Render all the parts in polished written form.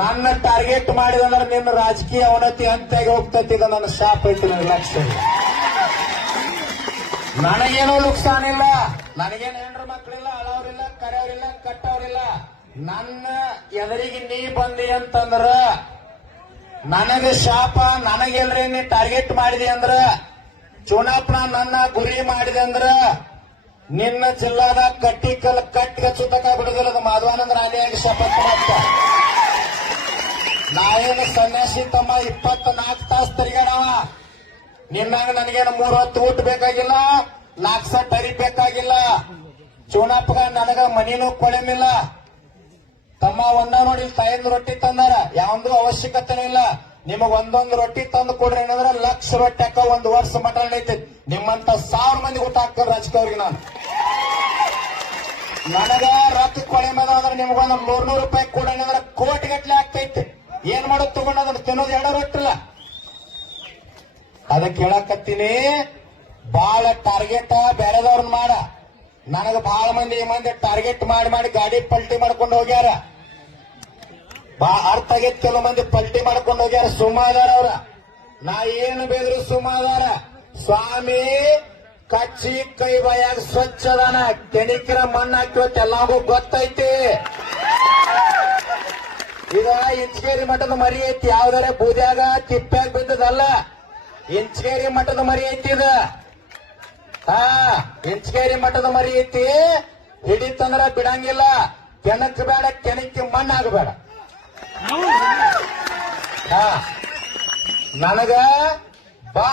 ನನ್ನ ಟಾರ್ಗೆಟ್ ಮಾಡಿದಂದ್ರೆ ನಿನ್ನ ರಾಜಕೀಯ ಅವನತಿ ಅಂತ್ಯಾಗಿ ಹೋಗ್ತೈತಿ. ಈಗ ನನ್ನ ಶಾಪ್ ಐತಿ, ನನಗೆ ಲಕ್ಷ್ಯ ಇಲ್ಲ. ನನಗೇನೋ ನುಕ್ಸಾನಿಲ್ಲ, ನನಗೇನು ಹೆಂಡ್ರ ಮಕ್ಕಳಿಲ್ಲ, ಅಳವ್ರಿಲ್ಲ, ಕರೆಯವ್ರಿಲ್ಲ, ಕಟ್ಟವ್ರಿಲ್ಲ. ನನ್ನ ಎದುರಿಗೆ ನೀ ಬಂದಿ ಅಂತಂದ್ರ ನನಗೆ ಶಾಪ, ನನಗೆಲ್ರಿ ನೀ ಟಾರ್ಗೆಟ್ ಮಾಡಿದಿ ಅಂದ್ರ, ಚುನಾವಣಾ ನನ್ನ ಗುರಿ ಮಾಡಿದೆ ಅಂದ್ರ ನಿನ್ನ ಜಿಲ್ಲಾದ ಕಟ್ಟಿ ಸುತ್ತಕ ಬಿಡುದಿಲ್ಲ. ಮಾಧವಾನಂದ ರಾಣಿಯಾಗಿ ಶಪಥ ಮಾಡ್ತ. ನಾವೇನು ಸನ್ಯಾಸಿ ತಮ್ಮ 24 ತಾಸು ತಿರುಗಾಡವ. ನಿನ್ನಂಗ ನನಗೇನು 3 ಹೊತ್ತು ಊಟ ಬೇಕಾಗಿಲ್ಲ, 4 ಸೆಟ್ ಅರಿ ಬೇಕಾಗಿಲ್ಲ. ಚುನಾಪಗ ನನಗ ಮನಿನೂ ಕೊಳೆಮಿಲ್ಲ. ತಮ್ಮ ಒಂದ ನೋಡಿ ತಾಯಿಂದ ರೊಟ್ಟಿ ತಂದಾರ, ಯಾವಂದು ಅವಶ್ಯಕತೆನೂ ಇಲ್ಲ. ನಿಮಗ್ ಒಂದೊಂದು ರೊಟ್ಟಿ ತಂದು ಕೊಡ್ರಿ ಏನಂದ್ರೆ 1,00,000 ರೊಟ್ಟಿ ಹಾಕ 1 ವರ್ಷ ಮಟ ನಡೀತೈತಿ. ನಿಮ್ಮಂತ 1000 ಮಂದಿ ಊಟ ಹಾಕ್ತಾರೆ ರಾಜಕೀಯವ್ರಿಗೆ. ನನಗ ರೊಕ್ಕ ಕೊಳೆ ಮೇಲೆ ಅಂದ್ರೆ ನಿಮ್ಗೊಂದು 100 ರೂಪಾಯಿ ಕೊಡ ಅಂದ್ರೆ ಕೋಟಿ ಗಟ್ಲೆ ಆಗ್ತೈತಿ. ಏನ್ ಮಾಡೋದು ತಗೊಂಡ್ರೆ ತಿನ್ನೋದು 2 ರೊಟ್ಟಿಲ್ಲ. ಅದಕ್ಕೆ ಹೇಳಕತ್ತೀನಿ, ಬಾಳ ಟಾರ್ಗೆಟ್ ಬೇರೆದವ್ರನ್ನ ಮಾಡ. ನನಗ ಬಹಳ ಮಂದಿ ಟಾರ್ಗೆಟ್ ಮಾಡಿ ಗಾಡಿ ಪಲ್ಟಿ ಮಾಡ್ಕೊಂಡು ಹೋಗ್ಯಾರ. ಅರ್ಥ ಆಗೈತಿ, ಕೆಲವು ಮಂದಿ ಪಲ್ಟಿ ಮಾಡ್ಕೊಂಡು ಹೋಗ್ಯಾರ. ಸುಮಾದಾರ ಅವ್ರ, ನಾ ಏನು ಬೇದ್ರು ಸುಮಾದಾರ. ಸ್ವಾಮಿ ಕಚ್ಚಿ ಕೈ ಬಾಯಾಗ ಸ್ವಚ್ಛ ಅದಾನ, ಕೆಣಿಕಿರ ಮಣ್ಣು ಹಾಕಿವತ್ತು ಎಲ್ಲಾಗೂ ಗೊತ್ತೈತಿ. ಈಗ ಇಂಚಗೇರಿ ಮಠದ ಮರಿ ಐತಿ, ಯಾವ್ದಾರ ಬೂದ್ಯಾಗ ತಿಪ್ಪ್ಯಾಗ ಬಿದ್ದದಲ್ಲ. ಇಂಚಗೇರಿ ಮಠದ ಮರಿ ಐತಿ ಇದು. ಇಂಚಗೇರಿ ಮಠದ ಮರಿ ಐತಿ. ಹಿಡಿತಂದ್ರ ಬಿಡಂಗಿಲ್ಲ. ಕೆಣಕ್ ಬೇಡ, ಕೆಣಕಿ ಮಣ್ಣಾಗಬೇಡ. ನನಗ ಬಾ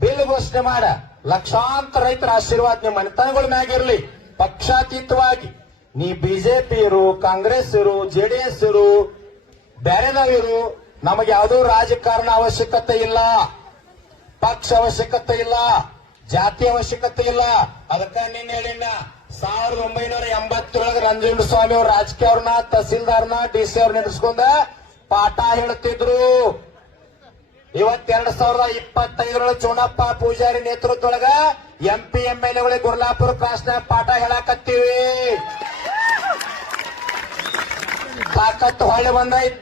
ಬಿಲ್ ಘೋಷಣೆ ಮಾಡ. ಲಕ್ಷಾಂತರ ರೈತರ ಆಶೀರ್ವಾದ ನಿಮ್ಮ ಮನೆತನಗಳ ಮ್ಯಾಗಿರ್ಲಿ. ಪಕ್ಷಾತೀತವಾಗಿ ನೀ ಬಿಜೆಪಿ ಇರು, ಕಾಂಗ್ರೆಸ್ ಇರು, ಜೆಡಿಎಸ್ ಇರು, ಬೇರೆನವಿರು, ನಮಗೆ ಯಾವುದೂ ರಾಜಕಾರಣ ಅವಶ್ಯಕತೆ ಇಲ್ಲ, ಪಕ್ಷ ಅವಶ್ಯಕತೆ ಇಲ್ಲ, ಜಾತಿ ಅವಶ್ಯಕತೆ ಇಲ್ಲ. ಅದಕ್ಕ ನೀನ್ ಹೇಳಿನ 1987 ನಂಜುಂಡಸ್ವಾಮಿ ಅವ್ರ ರಾಜಕೀಯ ಅವ್ರನ್ನ, ತಹಸೀಲ್ದಾರ್ನ, ಡಿಸಿ ಅವ್ರ ನಡೆಸ್ಕೊಂಡ ಪಾಠ ಹೇಳ್ತಿದ್ರು. ಇವತ್ 2025 ಚುನಪ್ಪ ಪೂಜಾರಿ ನೇತೃತ್ವದೊಳಗ MP MLA ಗುರ್ಲಾಪುರ ಕ್ರಾಸ್ನಾಗ ಪಾಠ ಹೇಳಾಕತ್ತೀವಿ. ತಾಕತ್ತು ಹೊಳ್ಳಿ ಬಂದೈತ್.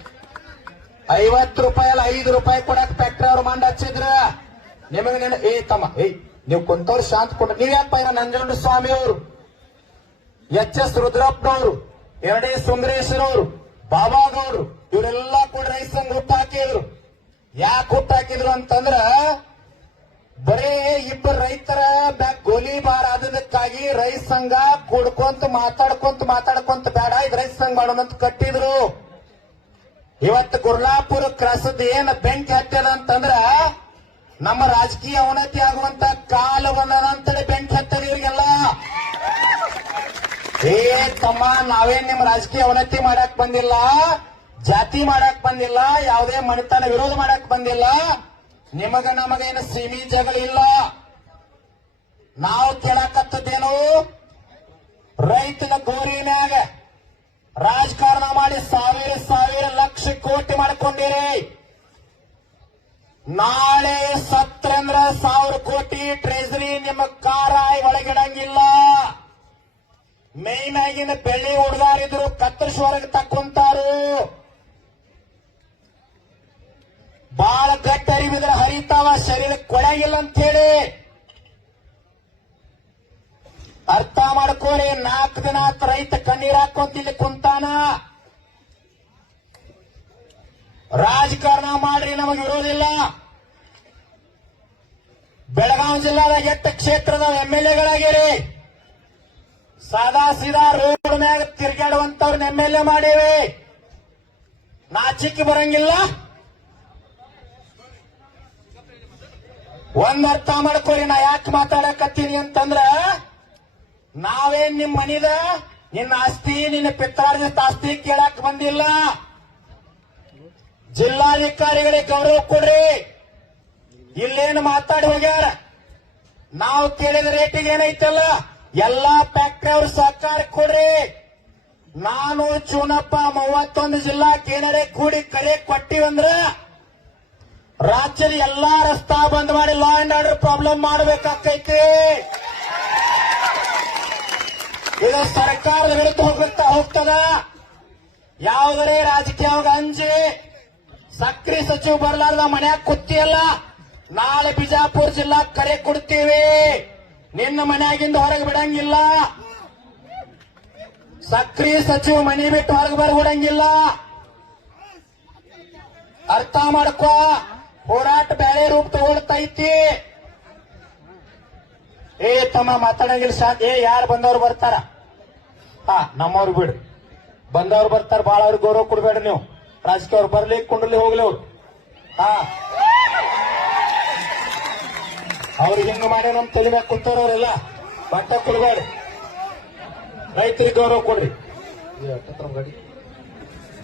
50 ರೂಪಾಯಿ ಅಲ್ಲ 5 ರೂಪಾಯಿ ಕೊಡಕ್ ಫ್ಯಾಕ್ಟ್ರಿ ಅವ್ರು ಮಂಡ್ ಹಚ್ಚಿದ್ರ. ನಿಮಗೆ ತಮ್ಮ ನೀವು ಕುಂತವ್ರು ಶಾಂತ ಕೊಡ. ನೀವ್ಯಾಕ ನಂಜುಂಡಸ್ವಾಮಿ ಅವರು, HS ರುದ್ರಪ್ಪನವರು, ಎರಡೇ ಸುಂದರೇಶ್ವರವರು, ಬಾಬಾಗೌಡ್ರು ಇವರೆಲ್ಲಾ ಕೂಡ ರೈತ ಸಂಘ ಹುಟ್ಟು ಹಾಕಿದ್ರು. ಯಾಕೆ ಹುಟ್ಟು ಹಾಕಿದ್ರು ಅಂತಂದ್ರ ಬರೀ ಇಬ್ಬರು ರೈತರ ಗೋಲಿಬಾರ್ ಆದದಕ್ಕಾಗಿ ರೈತ ಸಂಘ ಕೂಡ್ಕೊಂತ ಮಾತಾಡ್ಕೊಂತ ಬೇಡ, ಇದು ರೈತ ಸಂಘ ಮಾಡೋಣ ಅಂತ ಕಟ್ಟಿದ್ರು. ಇವತ್ತು ಗುರ್ಲಾಪುರ ಕ್ರಾಸದ ಏನ್ ಬೆಂಕಿ ಹತ್ತದ ಅಂತಂದ್ರ ನಮ್ಮ ರಾಜಕೀಯ ಅವನತಿ ಆಗುವಂತ ಕಾಲ ಬಂದನಂತೇಳಿ ಬೆಂಕಿ ಹತ್ತದ ಇವ್ರಿಗೆಲ್ಲ. ತಮ್ಮ, ನಾವೇನ್ ನಿಮ್ ರಾಜಕೀಯ ಅವನತಿ ಮಾಡಕ್ ಬಂದಿಲ್ಲ, ಜಾತಿ ಮಾಡಕ್ ಬಂದಿಲ್ಲ, ಯಾವುದೇ ಮನೆತನ ವಿರೋಧ ಮಾಡಕ್ ಬಂದಿಲ್ಲ. ನಮಗೇನು ಸೀಮಿ ಜಗಳಿಲ್ಲ. ನಾವು ಕೇಳಕತ್ತದೇನು, ರೈತನ ಗೋರಿ ಮ್ಯಾಗ ರಾಜಕಾರಣ ಮಾಡಿ ಸಾವಿರ ಲಕ್ಷ ಕೋಟಿ ಮಾಡ್ಕೊಂಡಿರಿ. ನಾಳೆ ಸತ್ರಂದ್ರ 1000 ಕೋಟಿ ಟ್ರೆಜರಿ ನಿಮ್ಮ ಕಾರಾಯಿ ಒಳಗಿಡಂಗಿಲ್ಲ. ಮೇನ್ ಆಗಿನ ಬೆಳ್ಳಿ ಹುಡುಗಾರಿದ್ರು ಕತ್ತರಿಸುವರೆಗೆ ತಕ್ಕೊಂತಾರು. ಬಾಳ ಗಟ್ಟಿ ಅರಿವಿದ್ರೆ ಹರಿತಾವ, ಶರೀರಕ್ಕೆ ಕೊಳೆಗಿಲ್ಲ ಅಂತ ಹೇಳಿ ಅರ್ಥ ಮಾಡ್ಕೋರಿ. 4 ದಿನ ರೈತ ಕಣ್ಣೀರ್ ಹಾಕೊಂತ ಇಲ್ಲಿ ಕುಂತಾನ. ರಾಜಕಾರಣ ಮಾಡ್ರಿ, ನಮಗೆ ವಿರೋಧಿಲ್ಲ. ಬೆಳಗಾವಿ ಜಿಲ್ಲಾದಾಗ 8 ಕ್ಷೇತ್ರದ MLAಗಳಾಗಿರಿ. ಸಾದಾ ಸೀದಾ ರೋಡ್ ಮ್ಯಾಗ ತಿರ್ಗಾಡುವಂತವ್ರನ್ನ MLA ಮಾಡೇವಿ. ನಾಚಿಕೆ ಬರಂಗಿಲ್ಲ. ಒಂದ್ ಅರ್ಥ ಮಾಡ್ಕೋರಿ, ನಾ ಯಾಕೆ ಮಾತಾಡಕತ್ತೀನಿ ಅಂತಂದ್ರ, ನಾವೇನ್ ನಿಮ್ ಮನಿದ ನಿನ್ನ ಆಸ್ತಿ, ನಿನ್ನ ಪಿತ್ರಾರ್ಜಿತ ಆಸ್ತಿ ಕೇಳಕ್ ಬಂದಿಲ್ಲ. ಜಿಲ್ಲಾಧಿಕಾರಿಗಳಿಗೆ ಗೌರವ ಕೊಡ್ರಿ. ಇಲ್ಲೇನು ಮಾತಾಡಿ ಹೋಗ್ಯಾರ. ನಾವು ಕೇಳಿದ ರೇಟಿಗೆ ಏನೈತಲ್ಲ ಎಲ್ಲಾ ಫ್ಯಾಕ್ಟರಿ ಅವ್ರ ಸಹಕಾರ ಕೊಡ್ರಿ. ನಾನು ಚೂನಪ್ಪ 31 ಜಿಲ್ಲಾ ಕೇಂದ್ರ ಕೂಡಿ ಕರೆ ಕೊಟ್ಟಿವಂದ್ರ ರಾಜ್ಯದ ಎಲ್ಲಾ ರಸ್ತಾ ಬಂದ್ ಮಾಡಿ ಲಾ ಅಂಡ್ ಆರ್ಡರ್ ಪ್ರಾಬ್ಲಮ್ ಮಾಡಬೇಕಾಕೈತಿ. ಇದು ಸರ್ಕಾರದ ವಿರುದ್ಧ ಹೋಗ್ತದ. ಯಾವುದರೇ ರಾಜಕೀಯವಾಗ ಅಂಜಿ ಸಕ್ರಿ ಸಚಿವ ಬರ್ಲಾರ್ದ ಮನ್ಯಾಗ ಕುತ್ತಿಯಲ್ಲ, ನಾಳೆ ಬಿಜಾಪುರ ಜಿಲ್ಲಾ ಕರೆ ಕೊಡ್ತೀವಿ. ನಿನ್ನ ಮನ್ಯಾಗಿಂದ ಹೊರಗೆ ಬಿಡಂಗಿಲ್ಲ. ಸಕ್ರಿ ಸಚಿವ ಮನಿ ಬಿಟ್ಟು ಹೊರಗೆ ಬರ್ಬಿಡಂಗಿಲ್ಲ. ಅರ್ಥ ಮಾಡ್ಕೋ. ಹೋರಾಟ ಬೇರೆ ರೂಪ ತಗೊಳ್ತೈತಿ. ಏ ತಮ್ಮ ಮಾತಾಡಂಗಿಲ್ಲ ಶಾಂತ. ಯಾರು ಬಂದವ್ರು ಬರ್ತಾರ? ನಮ್ಮವ್ರು ಬಿಡು. ಬಂದವ್ರು ಬರ್ತಾರ, ಬಾಳ ಅವ್ರಿಗೆ ಗೌರವ ಕೊಡ್ಬೇಡ್ರಿ ನೀವು. ರಾಜಕೀಯ ಅವ್ರು ಬರ್ಲಿ, ಕುಂಡಲಿ ಹೋಗ್ಲಿ ಅವ್ರು. ಅವ್ರಿಗೆ ಹಿಂಗ ಮಾಡಿ ನಮ್ ತಲೆ ಮ್ಯಾಗ ಕುಂತಾರವ್ರೆಲ್ಲ ಬಟ್ಟ ಕೊಡ್ಬೇಡ್ರಿ. ರೈತರಿಗೆ ಗೌರವ ಕೊಡ್ರಿ.